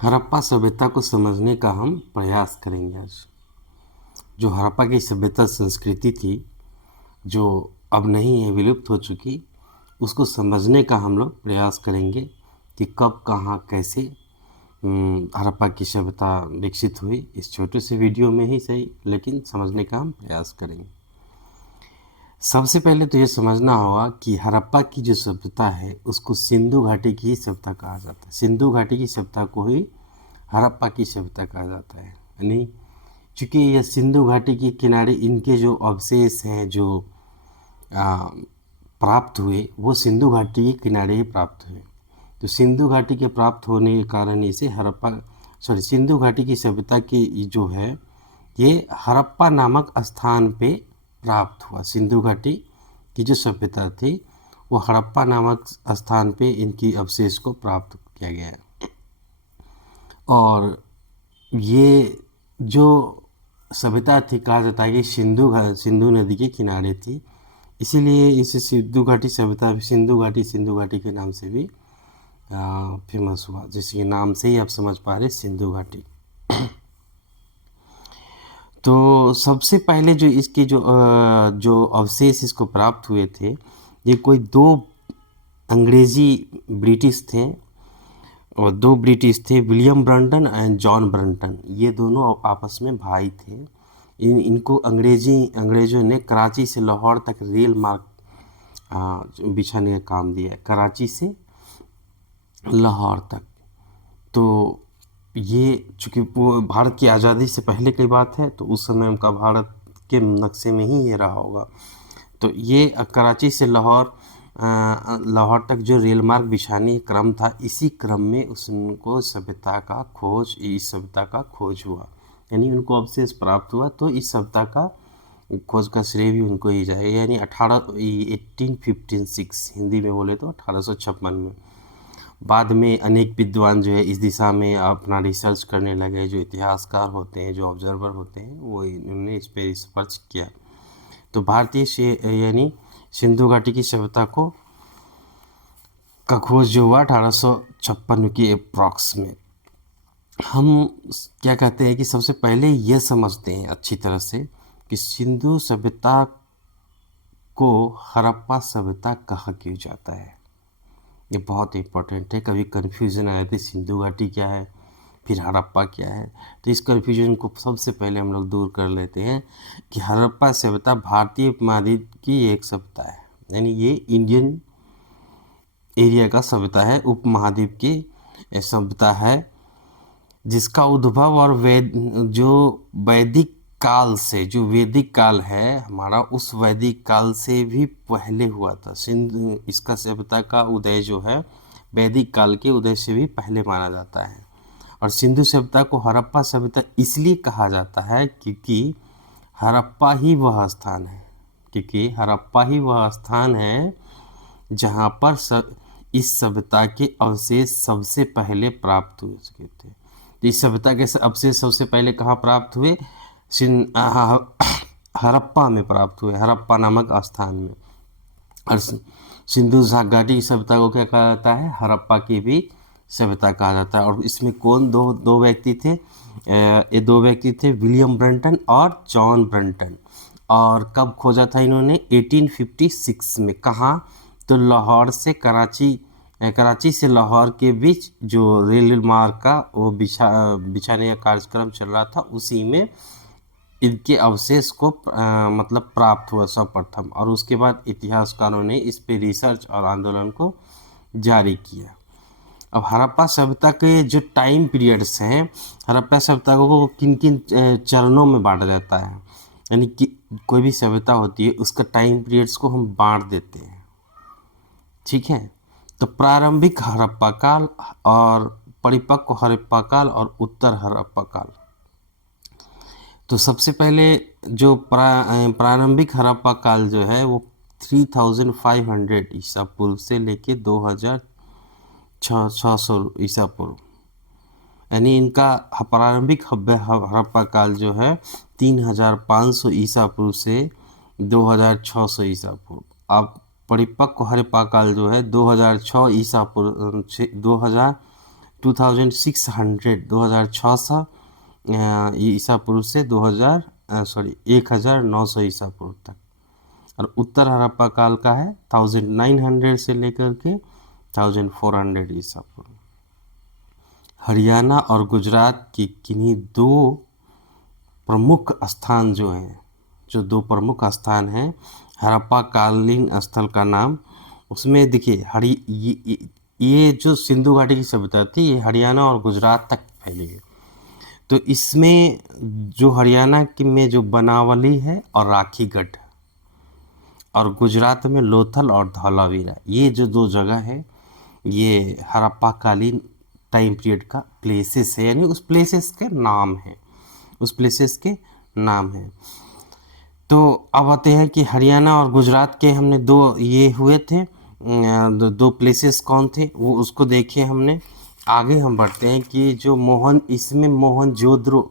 हड़प्पा सभ्यता को समझने का हम प्रयास करेंगे आज। जो हड़प्पा की सभ्यता संस्कृति थी, जो अब नहीं है, विलुप्त हो चुकी, उसको समझने का हम लोग प्रयास करेंगे कि कब, कहाँ, कैसे हड़प्पा की सभ्यता विकसित हुई। इस छोटे से वीडियो में ही सही, लेकिन समझने का हम प्रयास करेंगे। सबसे पहले तो ये समझना होगा कि हड़प्पा की जो सभ्यता है उसको सिंधु घाटी की ही सभ्यता कहा जाता है। सिंधु घाटी की सभ्यता को ही हड़प्पा की सभ्यता कहा जाता है। यानी चूँकि यह सिंधु घाटी के किनारे इनके जो अवशेष हैं, जो प्राप्त हुए, वो सिंधु घाटी के किनारे ही प्राप्त हुए। तो सिंधु घाटी के प्राप्त होने के कारण इसे सिंधु घाटी की सभ्यता की जो है ये हड़प्पा नामक स्थान पे प्राप्त हुआ। सिंधु घाटी की जो सभ्यता थी वो हड़प्पा नामक स्थान पे इनकी अवशेष को प्राप्त किया गया। और ये जो सभ्यता थी, कहा जाता है कि सिंधु नदी के किनारे थी, इसीलिए इसे सिंधु घाटी सभ्यता सिंधु घाटी के नाम से भी फेमस हुआ। जैसे कि नाम से ही आप समझ पा रहे, सिंधु घाटी। तो सबसे पहले जो इसके जो अवशेष इसको प्राप्त हुए थे, ये कोई दो अंग्रेजी ब्रिटिश थे, और दो ब्रिटिश थे, William Brunton and John Brunton. ये दोनों आपस में भाई थे। इनको अंग्रेज़ों ने कराची से लाहौर तक रेल मार्ग बिछाने का काम दिया है, कराची से लाहौर तक। तो ये चूँकि वो भारत की आज़ादी से पहले की बात है, तो उस समय उनका भारत के नक्शे में ही ये रहा होगा। तो ये कराची से लाहौर तक जो रेल मार्ग बिछाने का क्रम था, इसी क्रम में उनको इस सभ्यता का खोज हुआ। यानी उनको अवशेष प्राप्त हुआ, तो इस सभ्यता का खोज का श्रेय भी उनको ही जाएगा। यानी 1856, हिंदी में बोले तो 1856 में। बाद में अनेक विद्वान जो है इस दिशा में अपना रिसर्च करने लगे। जो इतिहासकार होते हैं, जो ऑब्जर्वर होते हैं, वो इन्होंने इस पर रिसर्च किया। तो यानी सिंधु घाटी की सभ्यता का खोज जो हुआ 1856 के अप्रॉक्स में। हम क्या कहते हैं कि सबसे पहले यह समझते हैं अच्छी तरह से कि सिंधु सभ्यता को हड़प्पा सभ्यता कहा क्यों जाता है। ये बहुत इम्पोर्टेंट है। कभी कन्फ्यूज़न आया था, सिंधु घाटी क्या है, फिर हड़प्पा क्या है। तो इस कन्फ्यूजन को सबसे पहले हम लोग दूर कर लेते हैं कि हड़प्पा सभ्यता भारतीय उपमहाद्वीप की एक सभ्यता है। यानी ये इंडियन एरिया का सभ्यता है, उपमहाद्वीप की सभ्यता है, जिसका उद्भव और जो वैदिक काल है हमारा, उस वैदिक काल से भी पहले हुआ था। इसका सभ्यता का उदय जो है वैदिक काल के उदय से भी पहले माना जाता है। और सिंधु सभ्यता को हड़प्पा सभ्यता इसलिए कहा जाता है क्योंकि हड़प्पा ही वह स्थान है जहाँ पर इस सभ्यता के अवशेष सबसे पहले प्राप्त हो चुके थे। तो इस सभ्यता के अवशेष सबसे पहले कहाँ प्राप्त हुए? हड़प्पा में प्राप्त हुए, हड़प्पा नामक स्थान में। और सिंधु घाटी की सभ्यता को क्या कहा जाता है? हड़प्पा की भी सभ्यता कहा जाता है। और इसमें कौन दो व्यक्ति थे? ये दो व्यक्ति थे, विलियम ब्रंटन और जॉन ब्रंटन। और कब खोजा था इन्होंने? 1856 में। कहाँ? तो लाहौर से कराची से लाहौर के बीच जो रेल मार्ग का वो बिछाने का कार्यक्रम चल रहा था, उसी में इनके अवशेष को मतलब प्राप्त हुआ सर्वप्रथम। और उसके बाद इतिहासकारों ने इस पे रिसर्च और आंदोलन को जारी किया। अब हड़प्पा सभ्यता के जो टाइम पीरियड्स हैं, हड़प्पा सभ्यता को किन किन चरणों में बांटा जाता है। यानी कि कोई भी सभ्यता होती है उसका टाइम पीरियड्स को हम बांट देते हैं, ठीक है। तो प्रारंभिक हड़प्पा काल और परिपक्व हड़प्पा काल और उत्तर हड़प्पा काल। तो सबसे पहले जो प्रारंभिक हड़प्पा काल जो है वो 3500 ईसा पूर्व से लेके 2600 ईसा पूर्व, यानी इनका प्रारंभिक हड़प्पा काल जो है 3500 ईसा पूर्व से 2600 ईसा पूर्व। अब परिपक्व हड़प्पा काल जो है 2006 ईसा पूर्व से 2600 2600 ईसा पूर्व से 1900 ईसा पूर्व तक। और उत्तर हड़प्पा काल का है 1900 से लेकर के 1400 ईसा पूर्व। हरियाणा और गुजरात की किन्हीं दो प्रमुख स्थान जो हैं, जो दो प्रमुख स्थान हैं हड़प्पा कालीन स्थल का नाम, उसमें देखिए ये जो सिंधु घाटी की सभ्यता थी ये हरियाणा और गुजरात तक फैली है। तो इसमें जो हरियाणा में जो बनावली है और राखीगढ़, और गुजरात में लोथल और धौलावीरा, ये जो दो जगह है ये हड़प्पा कालीन टाइम पीरियड का प्लेसेस है, यानी उस प्लेसेस के नाम है, उस प्लेसेस के नाम है। तो अब आते हैं कि हरियाणा और गुजरात के हमने दो ये हुए थे, दो प्लेसेस कौन थे वो उसको देखे हमने। आगे हम बढ़ते हैं कि जो इसमें मोहनजोदड़ो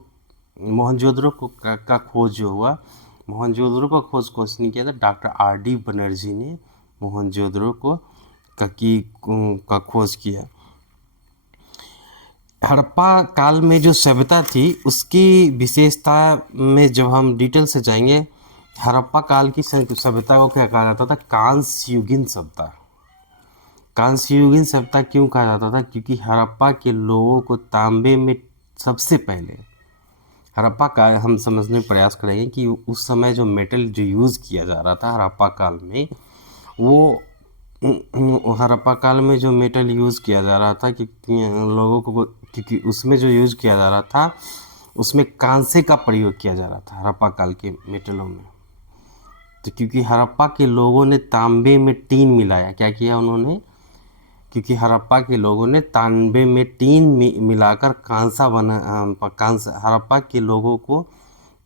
का खोज जो हुआ, मोहनजोदड़ो का खोज किसने किया था? Doctor R.D. बनर्जी ने मोहनजोदड़ो का खोज किया। हड़प्पा काल में जो सभ्यता थी उसकी विशेषता में जब हम डिटेल से जाएंगे, हड़प्पा काल की सभ्यता को क्या कहा जाता था? कांस्य युगीन सभ्यता। कांस्य युगीन सभ्यता क्यों कहा जाता था? क्योंकि हड़प्पा के लोगों को तांबे में सबसे पहले, हड़प्पा का हम समझने का प्रयास करेंगे कि उस समय जो मेटल जो यूज़ किया जा रहा था हड़प्पा काल में, वो हड़प्पा काल में जो मेटल यूज़ किया जा रहा था कि लोगों को, क्योंकि उसमें जो यूज़ किया जा रहा था उसमें कांसे का प्रयोग किया जा रहा था हड़प्पा काल के मेटलों में। तो क्योंकि हड़प्पा के लोगों ने तांबे में टीन मिलाया, क्या किया उन्होंने? क्योंकि हड़प्पा के लोगों ने तांबे में टीन मिलाकर हड़प्पा के लोगों को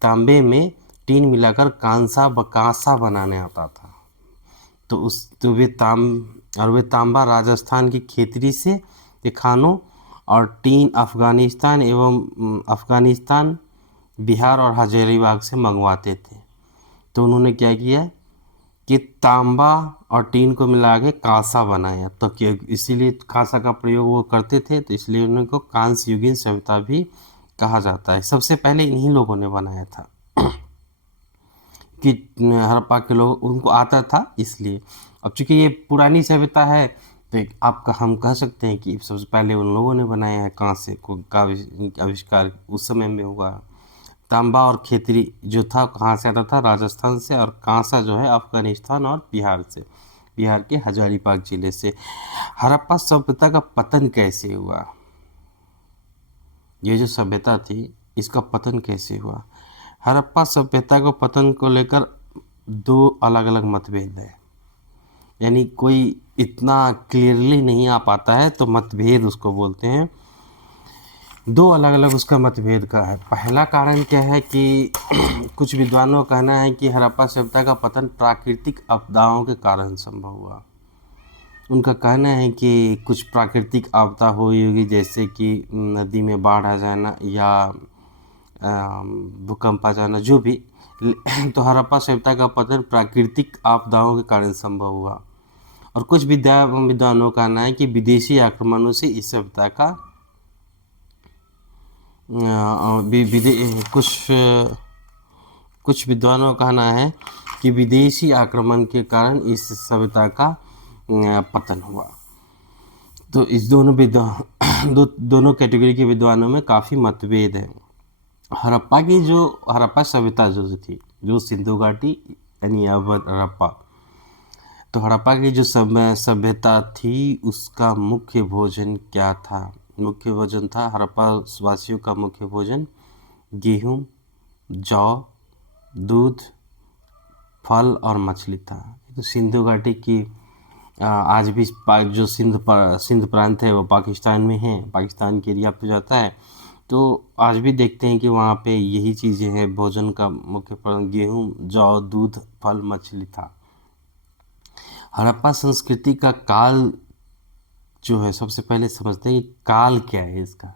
तांबे में टीन मिलाकर कांसा बनाने आता था। तो वे तांबा राजस्थान की खेतरी से के खानों और टीन अफगानिस्तान, बिहार और हजारीबाग से मंगवाते थे। तो उन्होंने क्या किया कि तांबा और टीन को मिला के कांसा बनाया। तो क्या इसीलिए कांसा का प्रयोग वो करते थे, तो इसलिए उनको कांस्य युगीन सभ्यता भी कहा जाता है। सबसे पहले इन्हीं लोगों ने बनाया था कि हड़प्पा के लोग उनको आता था इसलिए। अब चूंकि ये पुरानी सभ्यता है तो हम कह सकते हैं कि सबसे पहले उन लोगों ने बनाया है कांसे का आविष्कार उस समय में हुआ। तांबा और खेतरी जो था कहाँ से आता था? राजस्थान से, और कांसा जो है अफगानिस्तान और बिहार से, बिहार के हजारीबाग जिले से। हड़प्पा सभ्यता का पतन कैसे हुआ? ये जो सभ्यता थी इसका पतन कैसे हुआ? हड़प्पा सभ्यता को पतन को लेकर दो अलग अलग मतभेद है, यानी कोई इतना क्लियरली नहीं आ पाता है, तो मतभेद उसको बोलते हैं। दो अलग अलग उसका मतभेद का है। पहला कारण क्या है कि कुछ विद्वानों का कहना है कि हड़प्पा सभ्यता का पतन प्राकृतिक आपदाओं के कारण संभव हुआ। उनका कहना है कि कुछ प्राकृतिक आपदा हुई होगी, जैसे कि नदी में बाढ़ आ जाना या भूकंप आ जाना, जो भी। तो हड़प्पा सभ्यता का पतन प्राकृतिक आपदाओं के कारण संभव हुआ। और कुछ विद्वानों का कहना है कि विदेशी आक्रमणों से इस सभ्यता का कुछ विद्वानों का कहना है कि विदेशी आक्रमण के कारण इस सभ्यता का पतन हुआ। तो इस दोनों कैटेगरी के विद्वानों में काफ़ी मतभेद है। हड़प्पा सभ्यता जो थी, जो सिंधु घाटी यानी हड़प्पा, तो हड़प्पा की जो सभ्यता थी उसका मुख्य भोजन क्या था? मुख्य भोजन था हड़प्पा वासियों का मुख्य भोजन गेहूँ, जौ, दूध, फल और मछली था। तो सिंधु घाटी की आज भी जो सिंध प्रांत है वो पाकिस्तान में है, पाकिस्तान के एरिया पे जाता है। तो आज भी देखते हैं कि वहाँ पे यही चीज़ें हैं, भोजन का मुख्य गेहूँ, जौ, दूध, फल, मछली था। हड़प्पा संस्कृति का काल जो है, सबसे पहले समझते हैं कि काल क्या है इसका।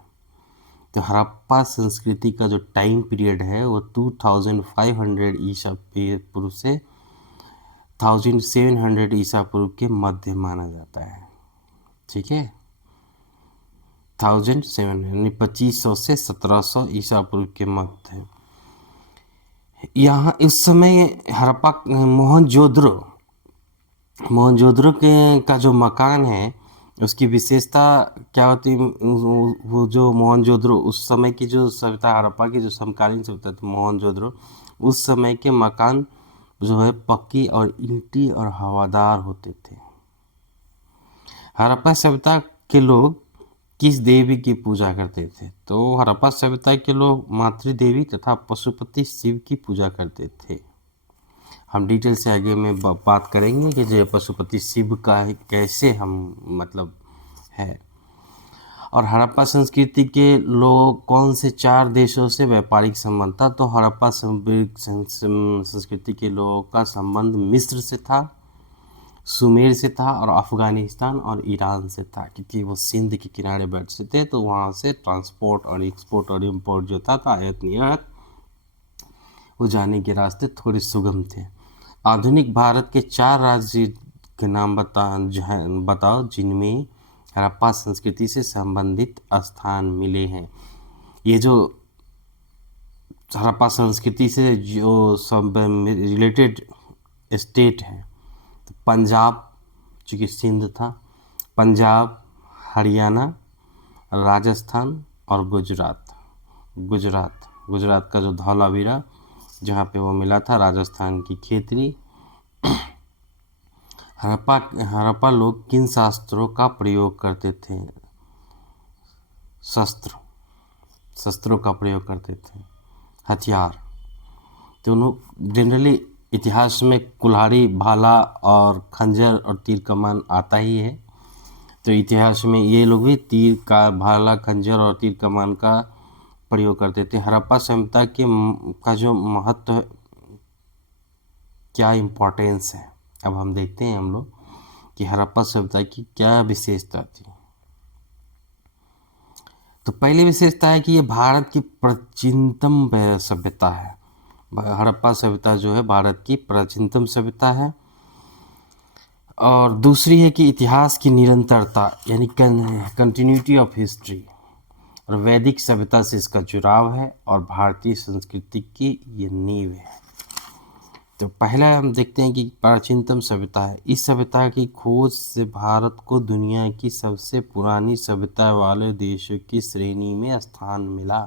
तो हड़प्पा संस्कृति का जो टाइम पीरियड है वो 2500 ईसा पूर्व से 1700 ईसा पूर्व के मध्य माना जाता है। ठीक है, यानी 2500 से 1700 ईसा पूर्व के मध्य थे। यहाँ इस समय हड़प्पा मोहनजोदड़ो के का जो मकान है उसकी विशेषता क्या होती है? वो जो मोहनजोदड़ो उस समय की जो सभ्यता, हड़प्पा की जो समकालीन सभ्यता थी मोहनजोदड़ो, उस समय के मकान जो है पक्की और ईंटी और हवादार होते थे। हड़प्पा सभ्यता के लोग किस देवी की पूजा करते थे? तो हड़प्पा सभ्यता के लोग मातृदेवी तथा पशुपति शिव की पूजा करते थे। हम डिटेल से आगे में बात करेंगे कि जो पशुपति शिव का है कैसे हम मतलब है। और हड़प्पा संस्कृति के लोग कौन से 4 देशों से व्यापारिक संबंध था? तो हड़प्पा संस्कृति के लोगों का संबंध मिस्र से था, सुमेर से था और अफ़गानिस्तान और ईरान से था, क्योंकि वो सिंध के किनारे बैठते थे तो वहाँ से ट्रांसपोर्ट और एक्सपोर्ट और इम्पोर्ट जो था आयात निर्यात वो जाने के रास्ते थोड़े सुगम थे। आधुनिक भारत के 4 राज्य के नाम बताओ जिनमें हड़प्पा संस्कृति से संबंधित स्थान मिले हैं। ये जो हड़प्पा संस्कृति से जो सब रिलेटेड स्टेट है, तो पंजाब, चूँकि सिंध था, पंजाब, हरियाणा, राजस्थान और गुजरात का जो धौलावीरा जहाँ पे वो मिला था, राजस्थान की खेतरी। हड़प्पा लोग किन शास्त्रों का प्रयोग करते थे? शस्त्रों का प्रयोग करते थे, हथियार। तो उन्होंने जनरली इतिहास में कुल्हाड़ी, भाला और खंजर और तीर कमान आता ही है, तो इतिहास में ये लोग भी तीर का, भाला, खंजर और तीर कमान का प्रयोग करते थे। हड़प्पा सभ्यता का जो महत्व है, क्या इम्पोर्टेंस है, अब हम देखते हैं हम लोग कि हड़प्पा सभ्यता की क्या विशेषता थी। तो पहली विशेषता है कि ये भारत की प्राचीनतम सभ्यता है। हड़प्पा सभ्यता जो है भारत की प्राचीनतम सभ्यता है। और दूसरी है कि इतिहास की निरंतरता, यानी कंटिन्यूटी ऑफ हिस्ट्री, और वैदिक सभ्यता से इसका जुड़ाव है और भारतीय संस्कृति की ये नींव है। तो पहला हम देखते हैं कि प्राचीनतम सभ्यता है। इस सभ्यता की खोज से भारत को दुनिया की सबसे पुरानी सभ्यता वाले देशों की श्रेणी में स्थान मिला।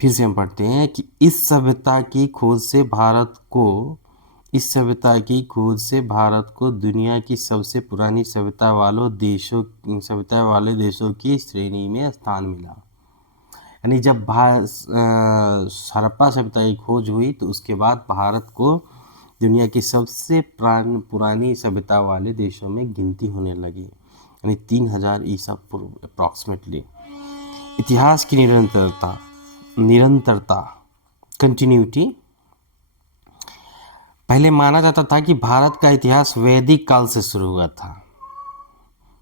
फिर से हम पढ़ते हैं कि इस सभ्यता की खोज से भारत को दुनिया की सबसे पुरानी सभ्यता वाले देशों की श्रेणी में स्थान मिला। यानी जब हड़प्पा सभ्यता की खोज हुई तो उसके बाद भारत को दुनिया की सबसे पुरानी सभ्यता वाले देशों में गिनती होने लगी, यानी 3000 ईसा पूर्व अप्रॉक्सीमेटली। इतिहास की निरंतरता कंटिन्यूटी। पहले माना जाता था कि भारत का इतिहास वैदिक काल से शुरू हुआ था।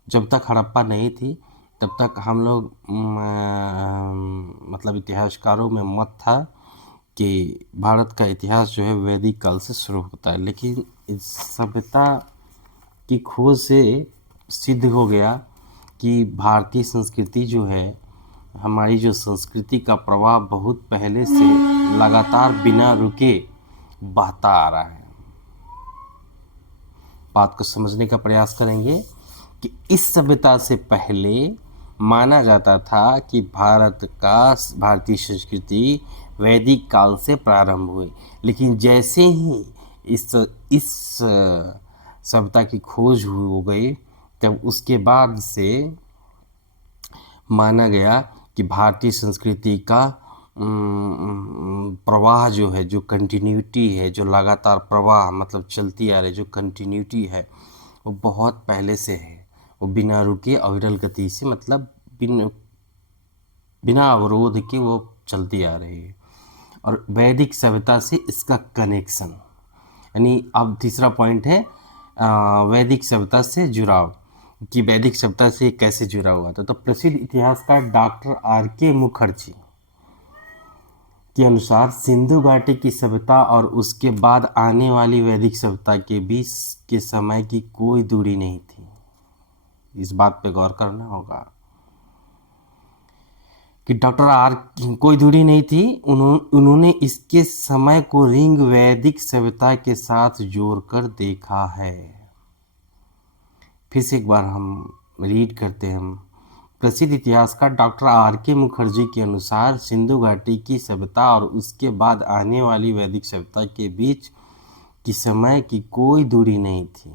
जब तक हड़प्पा नहीं थी तब तक हम लोग मतलब इतिहासकारों में मत था कि भारत का इतिहास जो है वैदिक काल से शुरू होता है, लेकिन इस सभ्यता की खोज से सिद्ध हो गया कि भारतीय संस्कृति जो है, हमारी जो संस्कृति का प्रवाह बहुत पहले से लगातार बिना रुके बहता आ रहा है। बात को समझने का प्रयास करेंगे कि इस सभ्यता से पहले माना जाता था कि भारतीय संस्कृति वैदिक काल से प्रारंभ हुई, लेकिन जैसे ही इस सभ्यता की खोज हो गई तब उसके बाद से माना गया कि भारतीय संस्कृति का प्रवाह जो है, जो कंटिन्यूटी है, जो लगातार प्रवाह मतलब चलती आ रही जो कंटिन्यूटी है वो बहुत पहले से है। वो बिना रुके अविरल गति से मतलब बिना अवरोध के वो चलती आ रही है। और वैदिक सभ्यता से इसका कनेक्शन, यानी अब तीसरा पॉइंट है वैदिक सभ्यता से जुड़ाव, कि वैदिक सभ्यता से कैसे जुड़ा हुआ था। तो प्रसिद्ध इतिहासकार डॉक्टर R.K. मुखर्जी के अनुसार सिंधु घाटी की सभ्यता और उसके बाद आने वाली वैदिक सभ्यता के बीच के समय की कोई दूरी नहीं थी। इस बात पे गौर करना होगा कि डॉक्टर आर की कोई दूरी नहीं थी। उन्होंने इसके समय को रिंग वैदिक सभ्यता के साथ जोड़कर देखा है। फिर से एक बार हम रीड करते हैं। हम प्रसिद्ध इतिहासकार डॉक्टर आर के मुखर्जी के अनुसार सिंधु घाटी की सभ्यता और उसके बाद आने वाली वैदिक सभ्यता के बीच की समय की कोई दूरी नहीं थी।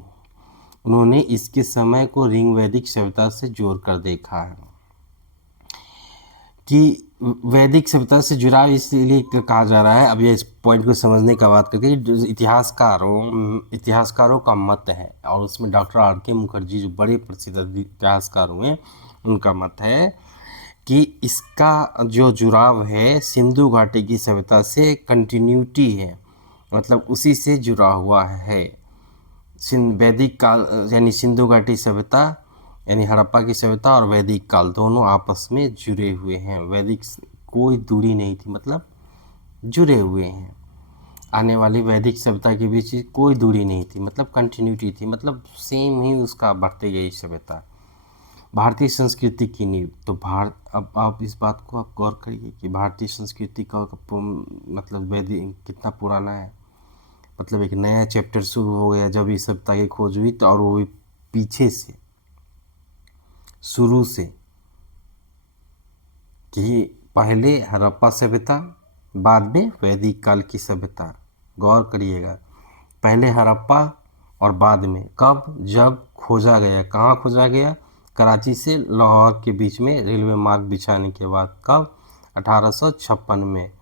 उन्होंने इसके समय को रिंग वैदिक सभ्यता से जोड़कर देखा है कि वैदिक सभ्यता से जुड़ाव इसलिए कहा जा रहा है। अब ये इस पॉइंट को समझने का बात करते हैं। इतिहासकारों का मत है, और उसमें डॉक्टर आर के मुखर्जी जो बड़े प्रसिद्ध इतिहासकार हुए, उनका मत है कि इसका जो जुड़ाव है सिंधु घाटी की सभ्यता से कंटिन्यूटी है, मतलब उसी से जुड़ा हुआ है। वैदिक काल यानी सिंधु घाटी सभ्यता यानी हड़प्पा की सभ्यता और वैदिक काल दोनों आपस में जुड़े हुए हैं। वैदिक कोई दूरी नहीं थी, मतलब जुड़े हुए हैं। आने वाली वैदिक सभ्यता के बीच कोई दूरी नहीं थी, मतलब कंटिन्यूटी थी, मतलब सेम ही उसका बढ़ते गई सभ्यता। भारतीय संस्कृति की नींव तो अब आप इस बात को आप गौर करिए कि भारतीय संस्कृति का मतलब वैदिक कितना पुराना है। मतलब एक नया चैप्टर शुरू हो गया जब इस सभ्यता की खोज हुई, तो और वो भी पीछे से, शुरू से, कि पहले हड़प्पा सभ्यता, बाद में वैदिक काल की सभ्यता। गौर करिएगा, पहले हड़प्पा और बाद में कब, जब खोजा गया। कहाँ खोजा गया? कराची से लाहौर के बीच में रेलवे मार्ग बिछाने के बाद। कब? 1856 में।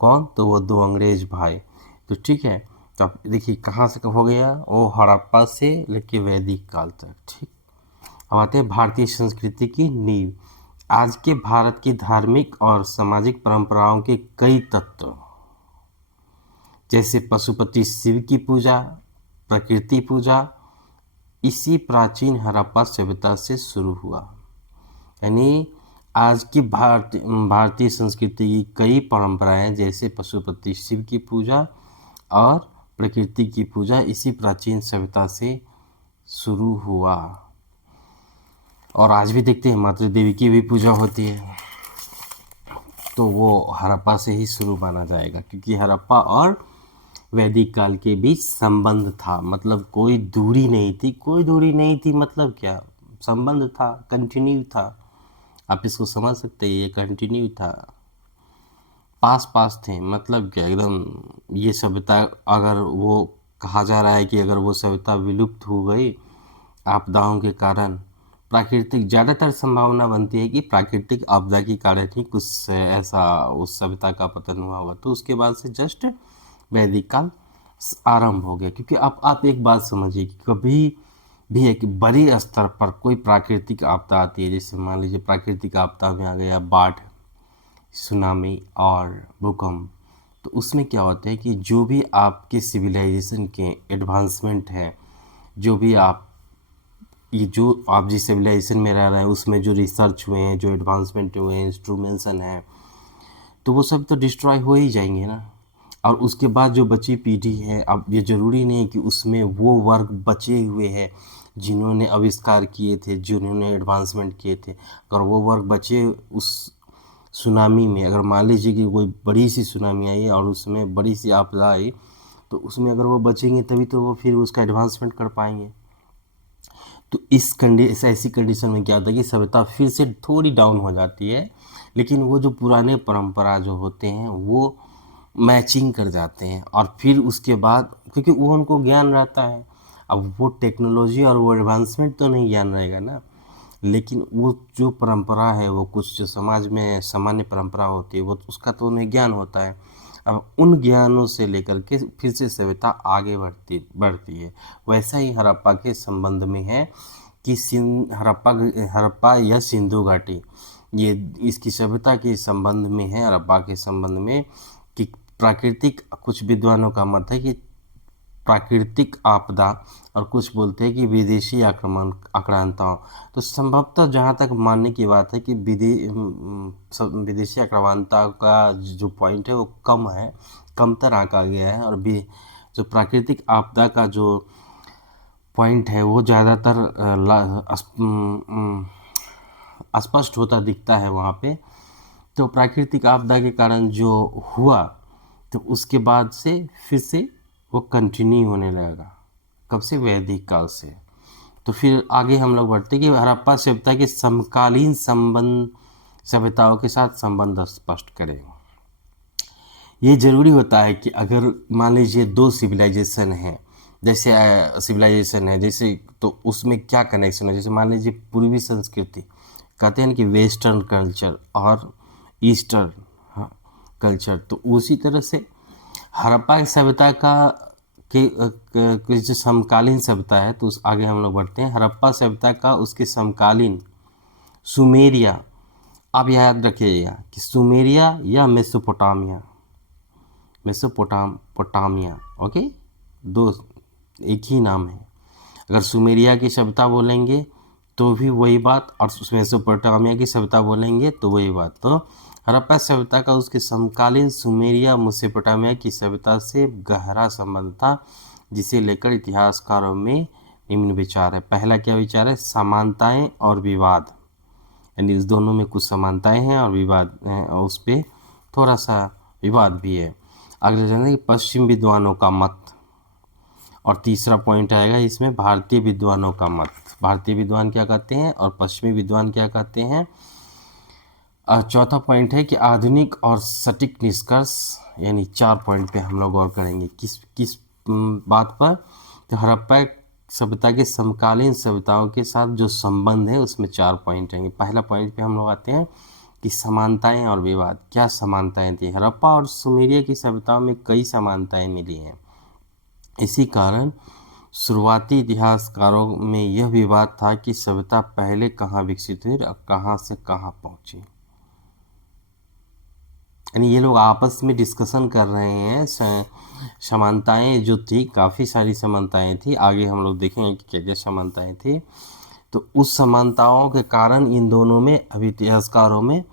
कौन? तो वो दो अंग्रेज भाई। तो ठीक है, तो अब देखिए कहाँ से कब हो गया, वो हड़प्पा से लेके वैदिक काल तक। ठीक, अब आते हैं भारतीय संस्कृति की नींव। आज के भारत की धार्मिक और सामाजिक परंपराओं के कई तत्व, जैसे पशुपति शिव की पूजा, प्रकृति पूजा, इसी प्राचीन हड़प्पा सभ्यता से शुरू हुआ। यानी आज की भारतीय संस्कृति की कई परंपराएं, जैसे पशुपति शिव की पूजा और प्रकृति की पूजा, इसी प्राचीन सभ्यता से शुरू हुआ। और आज भी देखते हैं मातृ देवी की भी पूजा होती है, तो वो हड़प्पा से ही शुरू माना जाएगा, क्योंकि हड़प्पा और वैदिक काल के बीच संबंध था। मतलब कोई दूरी नहीं थी, कोई दूरी नहीं थी, मतलब क्या, संबंध था, कंटिन्यू था। आप इसको समझ सकते हैं, ये कंटिन्यू था, पास पास थे। मतलब क्या, एकदम ये सभ्यता, अगर वो कहा जा रहा है कि अगर वो सभ्यता विलुप्त हो गई आपदाओं के कारण, प्राकृतिक, ज़्यादातर संभावना बनती है कि प्राकृतिक आपदा के कारण ही कुछ ऐसा उस सभ्यता का पतन हुआ होगा। तो उसके बाद से जस्ट वैदिक काल आरंभ हो गया। क्योंकि आप एक बात समझिए कि कभी भी है कि बड़े स्तर पर कोई प्राकृतिक आपदा आती है, जैसे मान लीजिए प्राकृतिक आपदा में आ गया बाढ़, सुनामी और भूकंप, तो उसमें क्या होता है कि जो भी आपके सिविलाइजेशन के एडवांसमेंट है, जो भी आप जिस सिविलाइजेशन में रह रहे हैं उसमें जो रिसर्च हुए हैं, जो एडवांसमेंट हुए हैं, इंस्ट्रूमेंशन है, तो वो सब तो डिस्ट्रॉय हो ही जाएंगे ना। और उसके बाद जो बची पीढ़ी है, अब ये ज़रूरी नहीं है कि उसमें वो वर्ग बचे हुए हैं जिन्होंने आविष्कार किए थे, जिन्होंने एडवांसमेंट किए थे। अगर वो वर्ग बचे उस सुनामी में, अगर मान लीजिए कि कोई बड़ी सी सुनामी आई और उसमें बड़ी सी आपदा आई, तो उसमें अगर वो बचेंगे तभी तो वो फिर उसका एडवांसमेंट कर पाएंगे। तो ऐसी कंडीशन में क्या होता है कि सभ्यता फिर से थोड़ी डाउन हो जाती है, लेकिन वो जो पुराने परंपरा जो होते हैं वो मैचिंग कर जाते हैं। और फिर उसके बाद, क्योंकि वो उनको ज्ञान रहता है, अब वो टेक्नोलॉजी और वो एडवांसमेंट तो नहीं ज्ञान रहेगा ना, लेकिन वो जो परंपरा है, वो कुछ जो समाज में सामान्य परंपरा होती है, वो उसका तो उन्हें ज्ञान होता है। अब उन ज्ञानों से लेकर के फिर से सभ्यता आगे बढ़ती है। वैसा ही हड़प्पा के संबंध में है कि हड़प्पा या सिंधु घाटी, ये इसकी सभ्यता के संबंध में है, हड़प्पा के संबंध में, कि प्राकृतिक, कुछ विद्वानों का मत है कि प्राकृतिक आपदा, और कुछ बोलते हैं कि विदेशी आक्रांताओं। तो संभवतः जहाँ तक मानने की बात है कि विदेशी आक्रांता का जो पॉइंट है वो कम है, कमतर आंका गया है। और भी जो प्राकृतिक आपदा का जो पॉइंट है वो ज़्यादातर स्पष्ट होता दिखता है वहाँ पे। तो प्राकृतिक आपदा के कारण जो हुआ तो उसके बाद से फिर से वो कंटिन्यू होने लगा। कब से? वैदिक काल से। तो फिर आगे हम लोग बढ़ते कि हड़प्पा सभ्यता के समकालीन संबंध सभ्यताओं के साथ संबंध स्पष्ट करें। ये ज़रूरी होता है कि अगर मान लीजिए दो सिविलाइजेशन है, जैसे सिविलाइजेशन है जैसे, तो उसमें क्या कनेक्शन है? जैसे मान लीजिए पूर्वी संस्कृति, कहते हैं कि वेस्टर्न कल्चर और ईस्टर्न कल्चर, तो उसी तरह से हड़प्पा की सभ्यता का के जो समकालीन सभ्यता है, तो उस आगे हम लोग बढ़ते हैं। हड़प्पा सभ्यता का उसके समकालीन सुमेरिया, आप याद रखिएगा कि सुमेरिया या मेसोपोटामिया, मेसोपोटामिया, ओके, दो एक ही नाम है। अगर सुमेरिया की सभ्यता बोलेंगे तो भी वही बात, और मेसोपोटामिया की सभ्यता बोलेंगे तो वही बात। तो हड़प्पा सभ्यता का उसके समकालीन सुमेरिया मेसोपोटामिया की सभ्यता से गहरा संबंध था, जिसे लेकर इतिहासकारों में निम्न विचार है। पहला क्या विचार है? समानताएं और विवाद, यानी इस दोनों में कुछ समानताएं हैं और विवाद है, और उस पर थोड़ा सा विवाद भी है। अगले जाने कि पश्चिम विद्वानों का मत, और तीसरा पॉइंट आएगा इसमें भारतीय विद्वानों का मत। भारतीय विद्वान क्या कहते हैं और पश्चिमी विद्वान क्या कहते हैं। चौथा पॉइंट है कि आधुनिक और सटीक निष्कर्ष, यानी 4 पॉइंट पे हम लोग गौर करेंगे। किस किस बात पर? तो हड़प्पा सभ्यता के समकालीन सभ्यताओं के साथ जो संबंध है उसमें 4 पॉइंट रहेंगे। पहला पॉइंट पे हम लोग आते हैं कि समानताएं और विवाद। क्या समानताएं थी? हड़प्पा और सुमेरिया की सभ्यताओं में कई समानताएं मिली हैं। इसी कारण शुरुआती इतिहासकारों में यह विवाद था कि सभ्यता पहले कहाँ विकसित हुई और कहाँ से कहाँ पहुँची। यानी ये लोग आपस में डिस्कशन कर रहे हैं। समानताएं जो थी, काफ़ी सारी समानताएं थी, आगे हम लोग देखेंगे कि क्या क्या समानताएं थी। तो उस समानताओं के कारण इन दोनों में अभी इतिहासकारों में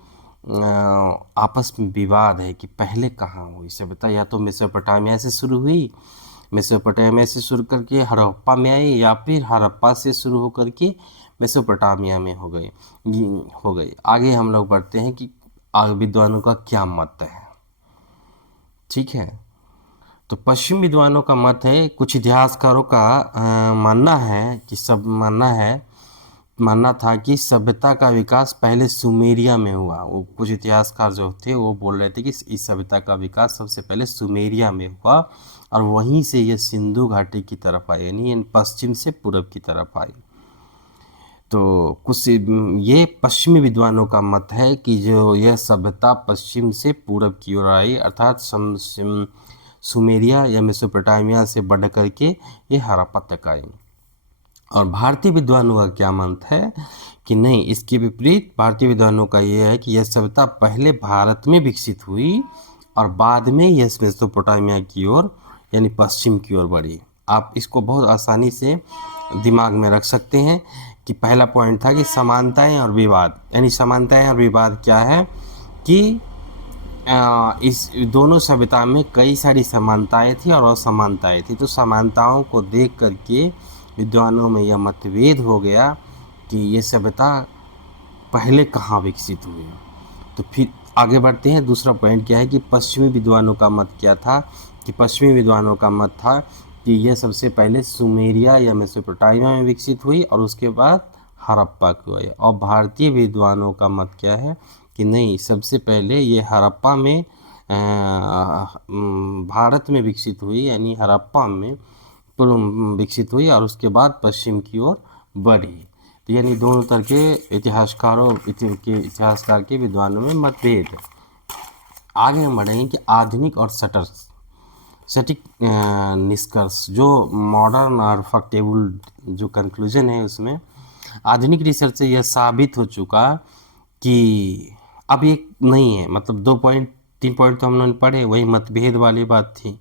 आपस में विवाद है कि पहले कहाँ हुई सभ्यता। या तो मेसोपोटामिया से शुरू हुई, मेसोपोटामिया से शुरू करके हड़प्पा में आई, या फिर हड़प्पा से शुरू होकर के मेसोपोटामिया में हो गई। आगे हम लोग बढ़ते हैं कि विद्वानों का क्या मत है। ठीक है, तो पश्चिम विद्वानों का मत है, कुछ इतिहासकारों का मानना था कि सभ्यता का विकास पहले सुमेरिया में हुआ। वो कुछ इतिहासकार जो थे वो बोल रहे थे कि इस सभ्यता का विकास सबसे पहले सुमेरिया में हुआ और वहीं से ये सिंधु घाटी की तरफ आई, यानी पश्चिम से पूरब की तरफ आई। तो कुछ ये पश्चिमी विद्वानों का मत है कि जो यह सभ्यता पश्चिम से पूरब की ओर आई, अर्थात सुमेरिया या मेसोपोटामिया से बढ़ करके ये हड़प्पा तक आई। और भारतीय विद्वानों का क्या मत है कि नहीं, इसके विपरीत भारतीय विद्वानों का यह है कि यह सभ्यता पहले भारत में विकसित हुई और बाद में यह मेसोपोटामिया की ओर यानी पश्चिम की ओर बढ़ी। आप इसको बहुत आसानी से दिमाग में रख सकते हैं कि पहला पॉइंट था कि समानताएं और विवाद, यानी समानताएं और विवाद क्या है कि इस दोनों सभ्यता में कई सारी समानताएं थी और असमानताएं थी। तो समानताओं को देख करके विद्वानों में यह मतभेद हो गया कि ये सभ्यता पहले कहाँ विकसित हुई। तो फिर आगे बढ़ते हैं। दूसरा पॉइंट क्या है कि पश्चिमी विद्वानों का मत क्या था कि पश्चिमी विद्वानों का मत था कि यह सबसे पहले सुमेरिया या मेसोपोटामिया में विकसित हुई और उसके बाद हड़प्पा को हुई। और भारतीय विद्वानों का मत क्या है कि नहीं, सबसे पहले ये हड़प्पा में भारत में विकसित हुई, यानी हड़प्पा में विकसित हुई और उसके बाद पश्चिम की ओर बढ़ी। तो यानी दोनों तरह के इतिहासकार के विद्वानों में मतभेद है। आगे हम बढ़ेंगे कि आधुनिक और सटीक निष्कर्ष, जो मॉडर्न और फैक्टेबल जो कंक्लूजन है उसमें आधुनिक रिसर्च से यह साबित हो चुका कि अब ये नहीं है, मतलब 3 पॉइंट तो हमने पढ़े, वही मतभेद वाली बात थी।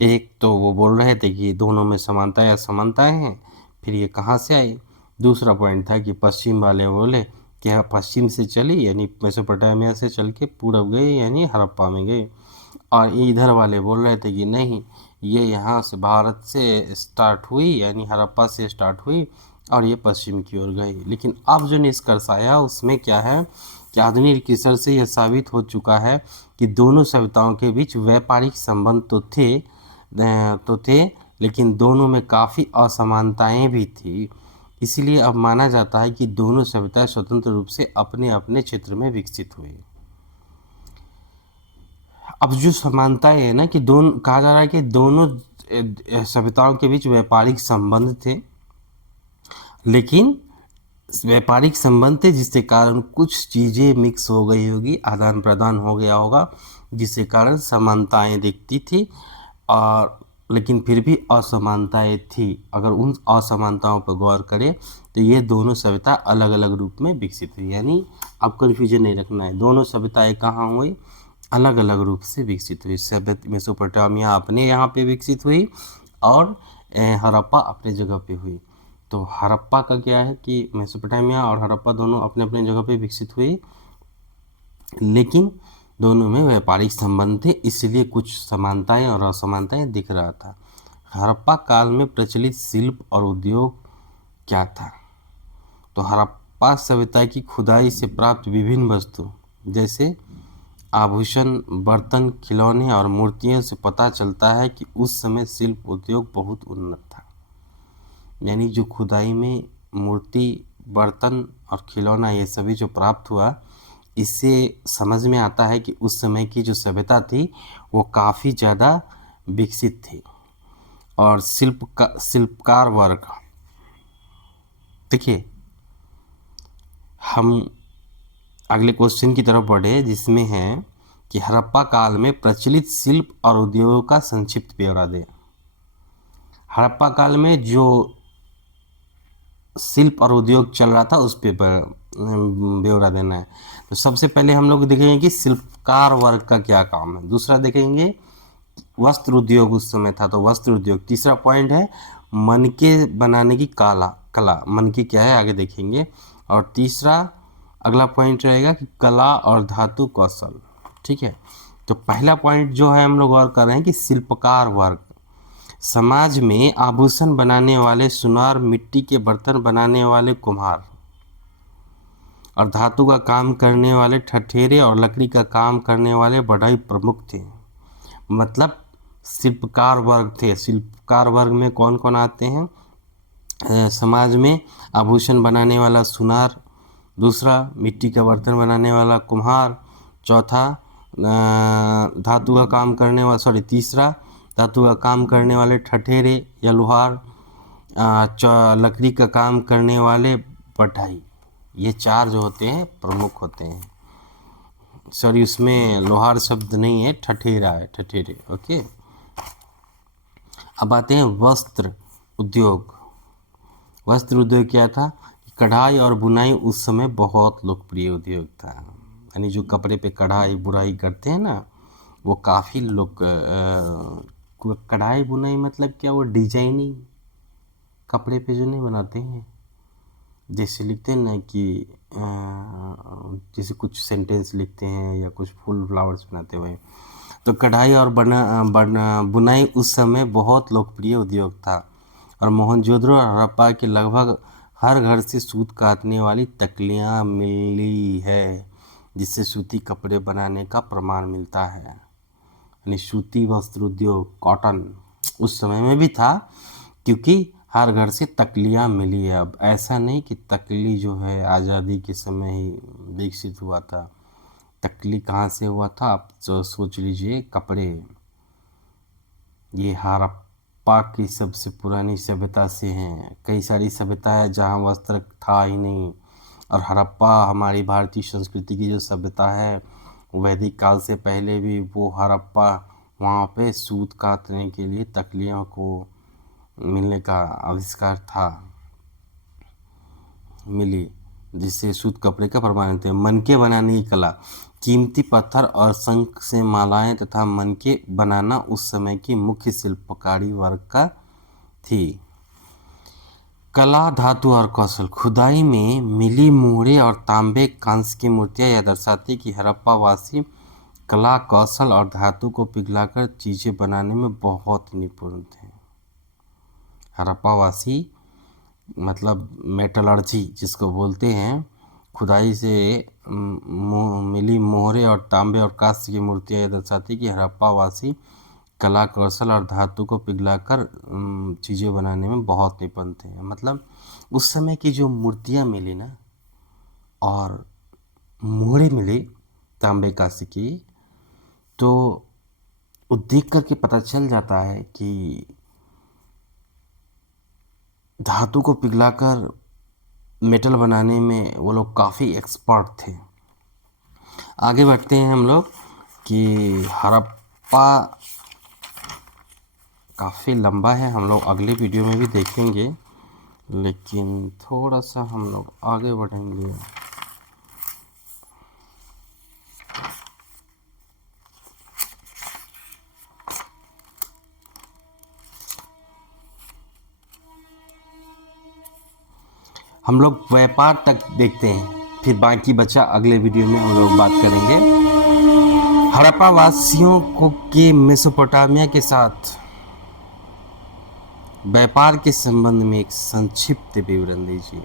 एक तो वो बोल रहे थे कि दोनों में समानता या असमानताएं हैं, फिर ये कहाँ से आई। दूसरा पॉइंट था कि पश्चिम वाले बोले कि हाँ पश्चिम से चली, यानी मेसोपोटामिया से चल के पूरब गए, यानी हड़प्पा में गए। और इधर वाले बोल रहे थे कि नहीं, ये यहाँ से भारत से स्टार्ट हुई, यानी हड़प्पा से स्टार्ट हुई और ये पश्चिम की ओर गई। लेकिन अब जो निष्कर्ष आया उसमें क्या है कि आधुनिक रिसर्च से यह साबित हो चुका है कि दोनों सभ्यताओं के बीच व्यापारिक संबंध तो थे, लेकिन दोनों में काफ़ी असमानताएं भी थी। इसलिए अब माना जाता है कि दोनों सभ्यताएं स्वतंत्र रूप से अपने अपने क्षेत्र में विकसित हुई। अब जो समानताएं है ना कि दोनों, कहा जा रहा है कि दोनों सभ्यताओं के बीच व्यापारिक संबंध थे, लेकिन व्यापारिक संबंध थे जिसके कारण कुछ चीज़ें मिक्स हो गई होगी, आदान प्रदान हो गया होगा, जिसके कारण समानताएं दिखती थी, और लेकिन फिर भी असमानताएं थी। अगर उन असमानताओं पर गौर करें तो ये दोनों सभ्यता अलग अलग रूप में विकसित हुई। यानी अब कन्फ्यूजन नहीं रखना है, दोनों सभ्यताएं कहाँ हुई, अलग अलग रूप से विकसित हुई। सभ्यता मेसोपोटामिया अपने यहाँ पे विकसित हुई और हड़प्पा अपने जगह पे हुई। तो हड़प्पा का क्या है कि मेसोपोटामिया और हड़प्पा दोनों अपने अपने जगह पे विकसित हुई, लेकिन दोनों में व्यापारिक संबंध थे, इसलिए कुछ समानताएं और असमानताएं दिख रहा था। हड़प्पा काल में प्रचलित शिल्प और उद्योग क्या था? तो हड़प्पा सभ्यता की खुदाई से प्राप्त विभिन्न वस्तु जैसे आभूषण, बर्तन, खिलौने और मूर्तियों से पता चलता है कि उस समय शिल्प उद्योग बहुत उन्नत था। यानी जो खुदाई में मूर्ति, बर्तन और खिलौना ये सभी जो प्राप्त हुआ, इससे समझ में आता है कि उस समय की जो सभ्यता थी वो काफ़ी ज़्यादा विकसित थी। और शिल्पकार वर्ग, देखिए हम अगले क्वेश्चन की तरफ बढ़े जिसमें है कि हड़प्पा काल में प्रचलित शिल्प और उद्योगों का संक्षिप्त ब्यौरा दें। हड़प्पा काल में जो शिल्प और उद्योग चल रहा था उस पे ब्यौरा देना है। तो सबसे पहले हम लोग देखेंगे कि शिल्पकार वर्ग का क्या काम है। दूसरा देखेंगे वस्त्र उद्योग उस समय था, तो वस्त्र उद्योग। तीसरा पॉइंट है मनके बनाने की कला, मनके क्या है आगे देखेंगे। और तीसरा अगला पॉइंट रहेगा कि कला और धातु कौशल। ठीक है, तो पहला पॉइंट जो है हम लोग और कर रहे हैं कि शिल्पकार वर्ग। समाज में आभूषण बनाने वाले सुनार, मिट्टी के बर्तन बनाने वाले कुम्हार और धातु का काम करने वाले ठठेरे और लकड़ी का काम करने वाले बढ़ई प्रमुख थे। मतलब शिल्पकार वर्ग थे। शिल्पकार वर्ग में कौन कौन आते हैं? समाज में आभूषण बनाने वाला सुनार, दूसरा मिट्टी का बर्तन बनाने वाला कुम्हार, चौथा धातु का काम करने वाला तीसरा धातु का काम करने वाले ठठेरे या लोहार, लकड़ी का काम करने वाले बढ़ई। ये चार जो होते हैं प्रमुख होते हैं। सॉरी, उसमें लोहार शब्द नहीं है, ठठेरा है, ठठेरे। ओके, अब आते हैं वस्त्र उद्योग। वस्त्र उद्योग क्या था? कढ़ाई और बुनाई उस समय बहुत लोकप्रिय उद्योग था। यानी जो कपड़े पे कढ़ाई बुनाई करते हैं ना, वो काफ़ी लोग कढ़ाई बुनाई मतलब क्या? वो डिजाइनिंग कपड़े पे जो नहीं बनाते हैं, जैसे लिखते हैं ना कि जैसे कुछ सेंटेंस लिखते हैं या कुछ फुल फ्लावर्स बनाते हुए, तो कढ़ाई और बुनाई उस समय बहुत लोकप्रिय उद्योग था। और मोहनजोदड़ो और हड़प्पा के लगभग हर घर से सूत काटने वाली तकलियाँ मिली है, जिससे सूती कपड़े बनाने का प्रमाण मिलता है। यानी सूती वस्त्र उद्योग, कॉटन उस समय में भी था, क्योंकि हर घर से तकलियाँ मिली है। अब ऐसा नहीं कि तकली जो है आज़ादी के समय ही विकसित हुआ था। तकली कहाँ से हुआ था आप तो सोच लीजिए, कपड़े। ये हड़प्पा की सबसे पुरानी सभ्यता से हैं। कई सारी सभ्यता है जहाँ वस्त्र था ही नहीं, और हड़प्पा हमारी भारतीय संस्कृति की जो सभ्यता है, वैदिक काल से पहले भी वो हड़प्पा वहाँ पे सूत काटने के लिए तकलियों को मिलने का आविष्कार था, मिली, जिससे सूत कपड़े का प्रमाण थे। मनके बनाने की कला, कीमती पत्थर और शंख से मालाएं तथा मनके बनाना उस समय की मुख्य शिल्पकारी वर्ग का थी। कला, धातु और कौशल, खुदाई में मिली मोहरे और तांबे कांस्य की मूर्तियां यह दर्शाती कि हड़प्पा वासी कला कौशल और धातु को पिघलाकर चीज़ें बनाने में बहुत निपुण थे। हड़प्पावासी मतलब मेटलर्जी जिसको बोलते हैं, खुदाई से मिली मोहरे और तांबे और कांस्य की मूर्तियाँ ये दर्शाती कि हड़प्पावासी कला कौशल और धातु को पिघलाकर चीज़ें बनाने में बहुत निपुण थे। मतलब उस समय की जो मूर्तियाँ मिली ना और मोहरे मिली तांबे कांस्य की, तो वो देख करके पता चल जाता है कि धातु को पिघलाकर मेटल बनाने में वो लोग काफ़ी एक्सपर्ट थे। आगे बढ़ते हैं हम लोग कि हड़प्पा काफ़ी लंबा है, हम लोग अगले वीडियो में भी देखेंगे, लेकिन थोड़ा सा हम लोग आगे बढ़ेंगे। हम लोग व्यापार तक देखते हैं, फिर बाकी बचा अगले वीडियो में हम लोग बात करेंगे। हड़प्पा वासियों को के मेसोपोटामिया के साथ व्यापार के संबंध में एक संक्षिप्त विवरण दीजिए।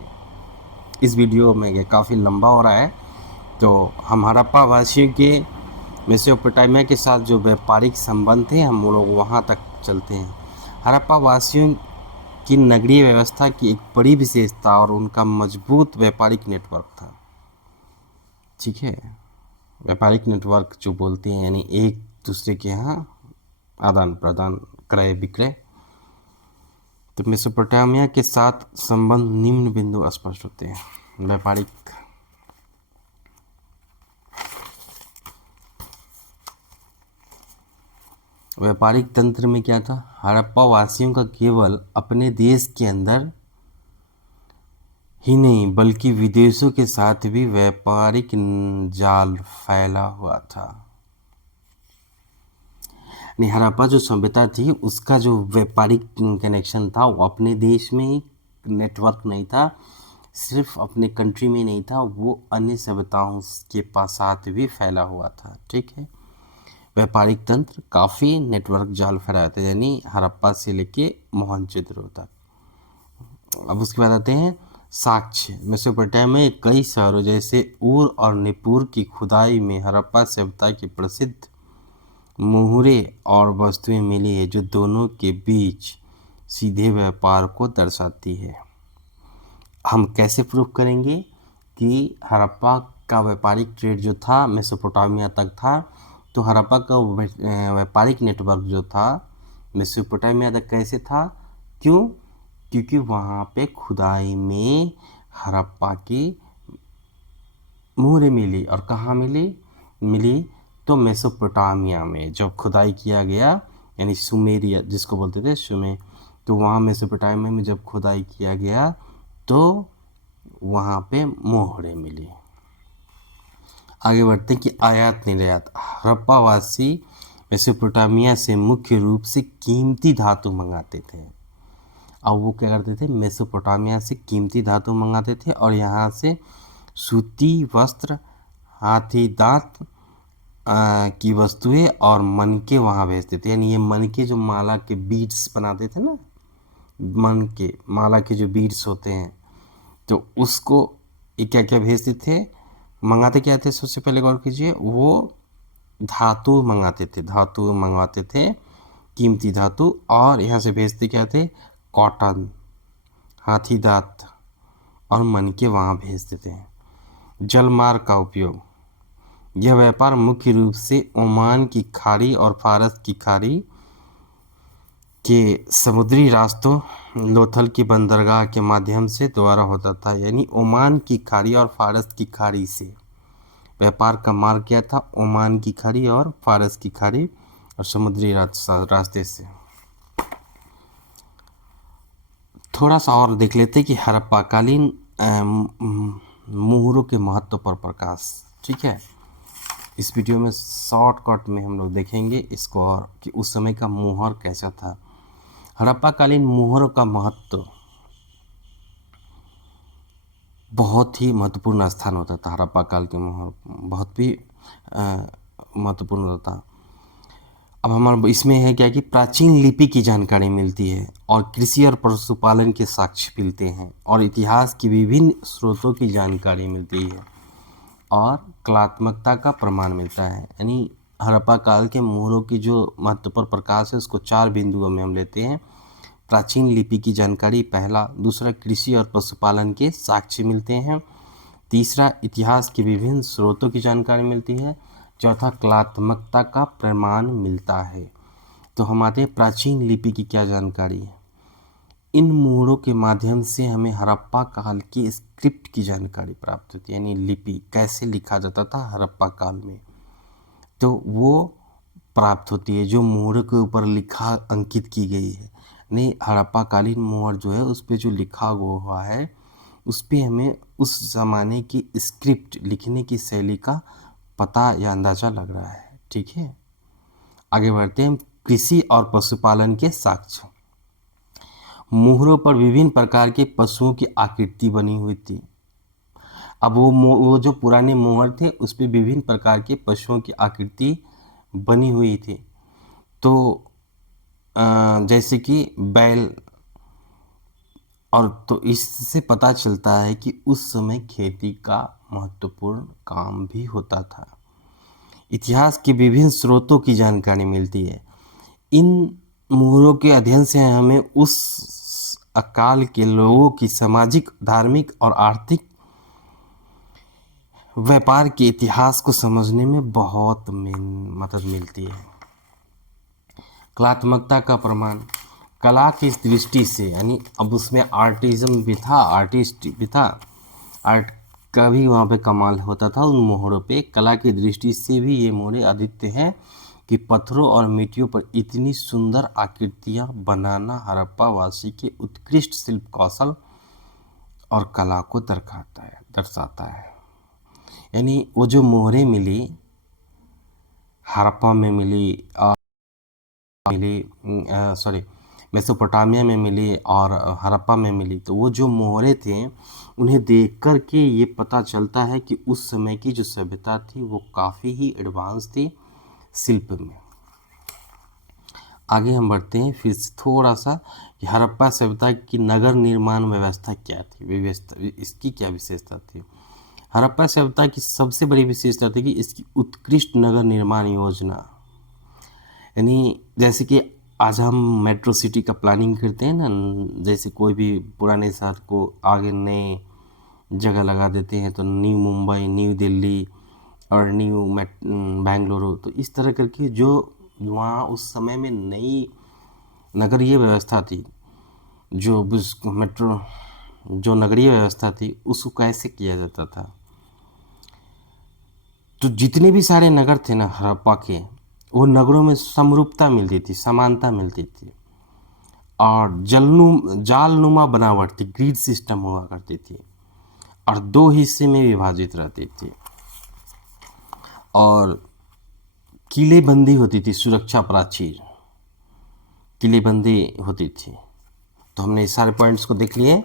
इस वीडियो में ये काफ़ी लंबा हो रहा है, तो हम हड़प्पा वासियों के मेसोपोटामिया के साथ जो व्यापारिक संबंध थे हम लोग वहाँ तक चलते हैं। हड़प्पा वासियों की नगरीय व्यवस्था की एक बड़ी विशेषता और उनका मजबूत व्यापारिक नेटवर्क था। ठीक है, व्यापारिक नेटवर्क जो बोलते हैं यानी एक दूसरे के यहाँ आदान प्रदान क्रय विक्रय। तो मेसोपोटामिया के साथ संबंध निम्न बिंदु स्पष्ट होते हैं। व्यापारिक तंत्र में क्या था, हड़प्पा वासियों का केवल अपने देश के अंदर ही नहीं बल्कि विदेशों के साथ भी व्यापारिक जाल फैला हुआ था। हड़प्पा जो सभ्यता थी उसका जो व्यापारिक कनेक्शन था वो अपने देश में ही नेटवर्क नहीं था, सिर्फ अपने कंट्री में नहीं था, वो अन्य सभ्यताओं के साथ भी फैला हुआ था। ठीक है, व्यापारिक तंत्र काफ़ी नेटवर्क जाल फैलाए थे, यानी हड़प्पा से लेके मोहनजोदड़ो तक। अब उसके बाद आते हैं साक्ष्य। मेसोपोटामिया में कई शहरों जैसे ऊर और निपुर की खुदाई में हड़प्पा सभ्यता की प्रसिद्ध मुहरे और वस्तुएं मिली है जो दोनों के बीच सीधे व्यापार को दर्शाती है। हम कैसे प्रूव करेंगे कि हड़प्पा का व्यापारिक ट्रेड जो था मेसोपोटामिया तक था, तो हड़प्पा का व्यापारिक नेटवर्क जो था मेसोपोटामिया तक कैसे था, क्यों? क्योंकि वहाँ पे खुदाई में हड़प्पा की मुहरें मिली। और कहाँ मिली तो मेसोपोटामिया में जब खुदाई किया गया, यानी सुमेरिया जिसको बोलते थे सुमे, तो वहाँ मेसोपोटामिया में जब खुदाई किया गया तो वहाँ पे मोहरें मिली। आगे बढ़ते कि आयात निर्यात। हड़प्पावासी मेसोपोटामिया से मुख्य रूप से कीमती धातु मंगाते थे। अब वो क्या करते थे, मेसोपोटामिया से कीमती धातु मंगाते थे और यहाँ से सूती वस्त्र, हाथी दांत की वस्तुएं और मनके वहाँ भेजते थे। यानी ये मनके जो माला के बीड्स बनाते थे ना, मनके माला के जो बीड्स होते हैं, तो उसको ये क्या क्या भेजते थे, मंगाते क्या थे, सबसे पहले गौर कीजिए, वो धातु मंगवाते थे, कीमती धातु। और यहाँ से भेजते क्या थे, कॉटन, हाथी दांत और मनके वहाँ भेजते थे। जलमार्ग का उपयोग। यह व्यापार मुख्य रूप से ओमान की खाड़ी और फारस की खाड़ी के समुद्री रास्तों, लोथल की बंदरगाह के माध्यम से द्वारा होता था। यानी ओमान की खाड़ी और फारस की खाड़ी से व्यापार का मार्ग क्या था, ओमान की खाड़ी और फारस की खाड़ी और समुद्री रास्ते से। थोड़ा सा और देख लेते हैं कि हड़प्पाकालीन मुहरों के महत्व पर प्रकाश। ठीक है, इस वीडियो में शॉर्टकट में हम लोग देखेंगे इसको और कि उस समय का मुहर कैसा था। हड़प्पाकालीन मुहरों का महत्व बहुत ही महत्वपूर्ण स्थान होता था। हड़प्पा काल के मुहर बहुत भी महत्वपूर्ण होता था। अब हमारा इसमें है क्या कि प्राचीन लिपि की जानकारी मिलती है और कृषि और पशुपालन के साक्ष्य मिलते हैं और इतिहास की विभिन्न स्रोतों की जानकारी मिलती है और कलात्मकता का प्रमाण मिलता है। यानी हड़प्पा काल के मोहरों की जो महत्वपूर्ण प्रकाश है उसको 4 बिंदुओं में हम लेते हैं। प्राचीन लिपि की जानकारी पहला, दूसरा कृषि और पशुपालन के साक्ष्य मिलते हैं, तीसरा इतिहास के विभिन्न स्रोतों की जानकारी मिलती है, चौथा कलात्मकता का प्रमाण मिलता है। तो हम आते हैं प्राचीन लिपि की क्या जानकारी है। इन मोहरों के माध्यम से हमें हड़प्पा काल की स्क्रिप्ट की जानकारी प्राप्त होती है, यानी लिपि कैसे लिखा जाता था हड़प्पा काल में, तो वो प्राप्त होती है जो मोहर के ऊपर लिखा अंकित की गई है। यानी हड़प्पा कालीन मोहर जो है उस पर जो लिखा हुआ है उस पर हमें उस ज़माने की स्क्रिप्ट लिखने की शैली का पता या अंदाज़ा लग रहा है। ठीक है, आगे बढ़ते हैं। कृषि और पशुपालन के साक्ष्य। मोहरों पर विभिन्न प्रकार के पशुओं की आकृति बनी हुई थी। अब वो जो पुराने मोहर थे उस पर विभिन्न प्रकार के पशुओं की आकृति बनी हुई थी। तो जैसे कि बैल, और तो इससे पता चलता है कि उस समय खेती का महत्वपूर्ण काम भी होता था। इतिहास के विभिन्न स्रोतों की जानकारी मिलती है। इन मोहरों के अध्ययन से हमें उस अकाल के लोगों की सामाजिक, धार्मिक और आर्थिक व्यापार के इतिहास को समझने में बहुत मदद मिलती है। कलात्मकता का प्रमाण। कला की दृष्टि से, यानी अब उसमें आर्टिज्म भी था, आर्टिस्ट भी था, आर्ट का भी वहाँ पे कमाल होता था उन मोहरों पे। कला की दृष्टि से भी ये मोहरें अद्वितीय हैं कि पत्थरों और मिट्टियों पर इतनी सुंदर आकृतियाँ बनाना हड़प्पा वासी के उत्कृष्ट शिल्प कौशल और कला को दर्शाता है। यानी वो जो मोहरें मिली हड़प्पा में मिली मेसोपोटामिया में मिली और हड़प्पा में मिली, तो वो जो मोहरे थे उन्हें देख कर के ये पता चलता है कि उस समय की जो सभ्यता थी वो काफ़ी ही एडवांस थी शिल्प में। आगे हम बढ़ते हैं फिर से थोड़ा सा कि हड़प्पा सभ्यता की नगर निर्माण व्यवस्था क्या थी, इसकी क्या विशेषता थी। हड़प्पा सभ्यता की सबसे बड़ी विशेषता थी कि इसकी उत्कृष्ट नगर निर्माण योजना। यानी जैसे कि आज हम मेट्रो सिटी का प्लानिंग करते हैं ना, जैसे कोई भी पुराने शहर को आगे नए जगह लगा देते हैं, तो न्यू मुंबई, न्यू दिल्ली और न्यू बेंगलुरु, तो इस तरह करके जो वहाँ उस समय में नई नगरीय व्यवस्था थी, जो मेट्रो जो नगरीय व्यवस्था थी उसको कैसे किया जाता था। तो जितने भी सारे नगर थे ना हड़प्पा के, वो नगरों में समरूपता मिलती थी, समानता मिलती थी और जालनुमा बनावट थी, ग्रिड सिस्टम हुआ करती थी और 2 हिस्से में विभाजित रहती थी और किलेबंदी होती थी, सुरक्षा प्राचीर किलेबंदी होती थी। तो हमने इस सारे पॉइंट्स को देख लिए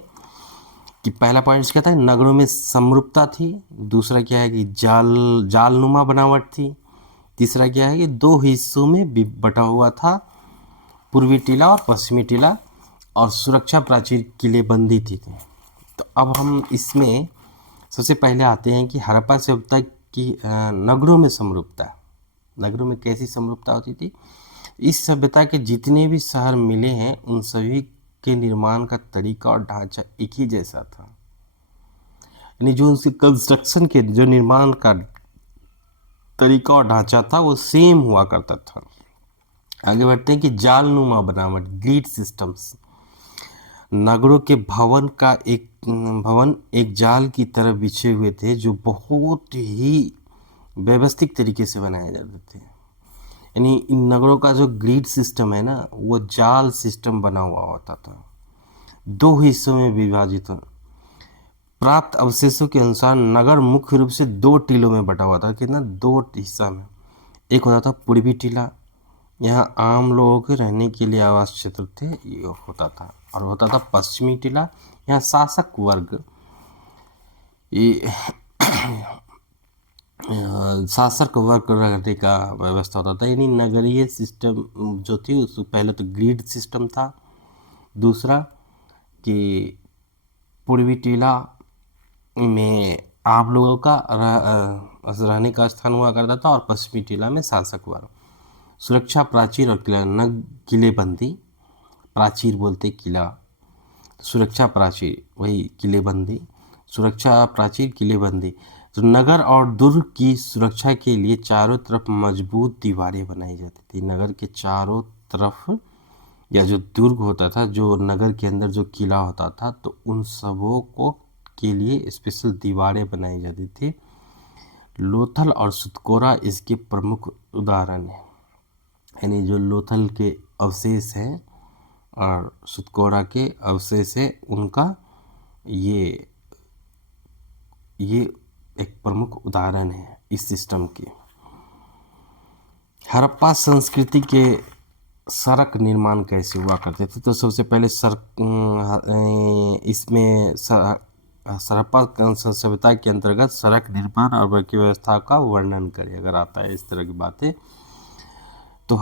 कि पहला पॉइंट क्या था, नगरों में समरूपता थी, दूसरा क्या है कि जालनुमा बनावट थी, तीसरा क्या है कि 2 हिस्सों में बटा हुआ था, पूर्वी टीला और पश्चिमी टीला, और सुरक्षा प्राचीर किलेबंदी थी। तो अब हम इसमें सबसे पहले आते हैं कि हड़प्पा सभ्यता की नगरों में समरूपता, नगरों में कैसी समरूपता होती थी। इस सभ्यता के जितने भी शहर मिले हैं उन सभी के निर्माण का तरीका और ढांचा एक ही जैसा था, यानी जो उनके कंस्ट्रक्शन के जो निर्माण का तरीका और ढांचा था वो सेम हुआ करता था। आगे बढ़ते हैं कि जालनुमा बनावट, ग्रिड सिस्टम्स। नगरों के भवन एक जाल की तरह बिछे हुए थे जो बहुत ही व्यवस्थित तरीके से बनाए जाते थे। यानी इन नगरों का जो ग्रिड सिस्टम है ना वो जाल सिस्टम बना हुआ होता था, 2 हिस्सों में विभाजित। प्राप्त अवशेषों के अनुसार नगर मुख्य रूप से 2 टीलों में बटा हुआ था। कितना? 2 हिस्सा में। एक होता था पूर्वी टीला, यहाँ आम लोगों के रहने के लिए आवास क्षेत्र थे ये होता था, और होता था पश्चिमी टीला, यहाँ शासक वर्ग शासक वर्क करने का व्यवस्था होता था, यानी नगरीय सिस्टम जो थी उससे पहले तो ग्रिड सिस्टम था। दूसरा कि पूर्वी टीला में आप लोगों का रहने का स्थान हुआ करता था और पश्चिमी टीला में शासक वर्ग। सुरक्षा प्राचीर और किला किलेबंदी, प्राचीर बोलते किला, सुरक्षा प्राचीर वही किलेबंदी, सुरक्षा प्राचीर किलेबंदी। तो नगर और दुर्ग की सुरक्षा के लिए चारों तरफ मजबूत दीवारें बनाई जाती थी। नगर के चारों तरफ या जो दुर्ग होता था, जो नगर के अंदर जो किला होता था, तो उन सबों को के लिए स्पेशल दीवारें बनाई जाती थी। लोथल और सुतकोरा इसके प्रमुख उदाहरण हैं, यानी जो लोथल के अवशेष हैं और सुतकोरा के अवशेष है, उनका ये एक प्रमुख उदाहरण है इस सिस्टम के। हड़प्पा संस्कृति के सड़क निर्माण कैसे हुआ करते थे? तो सबसे पहले इसमें हड़प्पा सभ्यता के अंतर्गत सड़क निर्माण और वर्ग व्यवस्था का वर्णन करें अगर आता है इस तरह की बातें, तो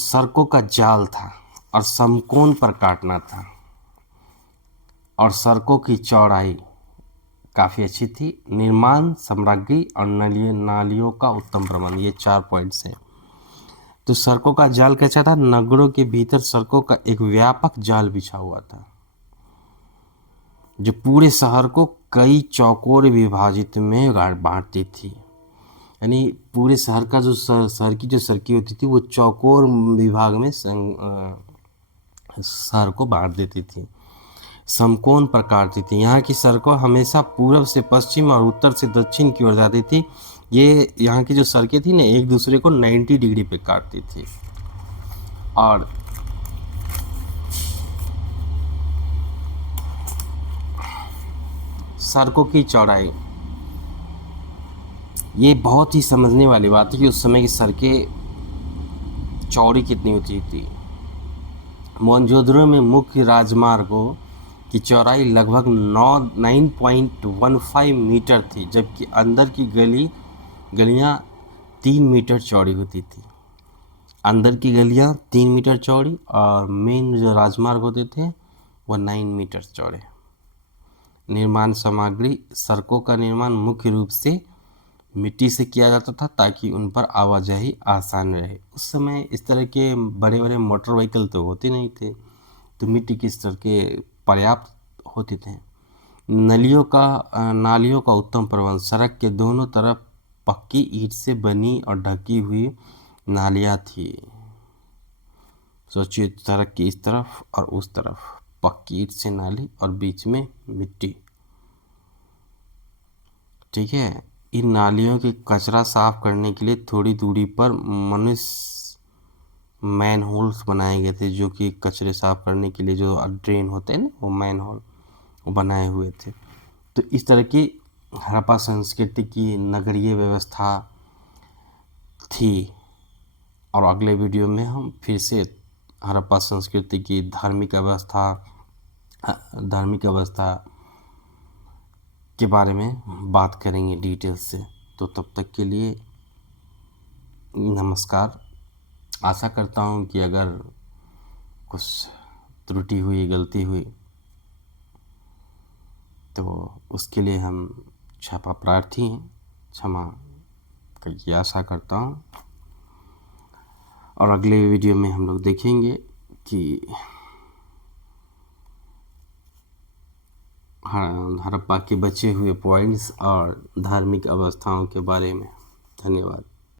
सड़कों का जाल था और समकोण पर काटना था, और सड़कों की चौड़ाई काफ़ी अच्छी थी, निर्माण सामग्री और नालियों का उत्तम प्रबंध, ये 4 पॉइंट्स हैं। तो सड़कों का जाल कैसा था? नगरों के भीतर सड़कों का एक व्यापक जाल बिछा हुआ था जो पूरे शहर को कई चौकोर विभाजित में बांटती थी, यानी पूरे शहर का जो शहर की जो सड़कें होती थी वो चौकोर विभाग में शहर को बांट देती थी, समकोण पर काटती थी। यहाँ की सड़कें हमेशा पूर्व से पश्चिम और उत्तर से दक्षिण की ओर जाती थी। ये यहाँ की जो सड़कें थी ना, एक दूसरे को 90 डिग्री पे काटती थी। और सड़कों की चौड़ाई, ये बहुत ही समझने वाली बात है कि उस समय की सड़कें चौड़ी कितनी होती थी। मोहनजोदड़ो में मुख्य राजमार्गों की चौड़ाई लगभग 9.15 मीटर थी, जबकि अंदर की गलियां 3 मीटर चौड़ी होती थी। अंदर की गलियां 3 मीटर चौड़ी और मेन जो राजमार्ग होते थे वो 9 मीटर चौड़े। निर्माण सामग्री, सड़कों का निर्माण मुख्य रूप से मिट्टी से किया जाता था ताकि उन पर आवाजाही आसान रहे। उस समय इस तरह के बड़े बड़े मोटर व्हीकल तो होते नहीं थे, तो मिट्टी की सड़कें पर्याप्त होते थे। नालियों का उत्तम प्रबंध, सड़क के दोनों तरफ पक्की ईंट से बनी और ढकी हुई नालियाँ थी। सोचिए, सड़क की इस तरफ और उस तरफ पक्की ईंट से नाली और बीच में मिट्टी, ठीक है। इन नालियों के कचरा साफ करने के लिए थोड़ी दूरी पर मनुष्य मैन होल्स बनाए गए थे, जो कि कचरे साफ करने के लिए जो ड्रेन होते हैं ना, वो मैन होल बनाए हुए थे। तो इस तरह की हड़प्पा संस्कृति की नगरीय व्यवस्था थी। और अगले वीडियो में हम फिर से हड़प्पा संस्कृति की धार्मिक अवस्था के बारे में बात करेंगे डिटेल से। तो तब तक के लिए नमस्कार। आशा करता हूँ कि अगर कुछ त्रुटि हुई, गलती हुई, तो उसके लिए हम क्षमा प्रार्थी हैं, क्षमा की आशा करता हूँ। और अगले वीडियो में हम लोग देखेंगे कि हड़प्पा के बचे हुए पॉइंट्स और धार्मिक अवस्थाओं के बारे में। धन्यवाद।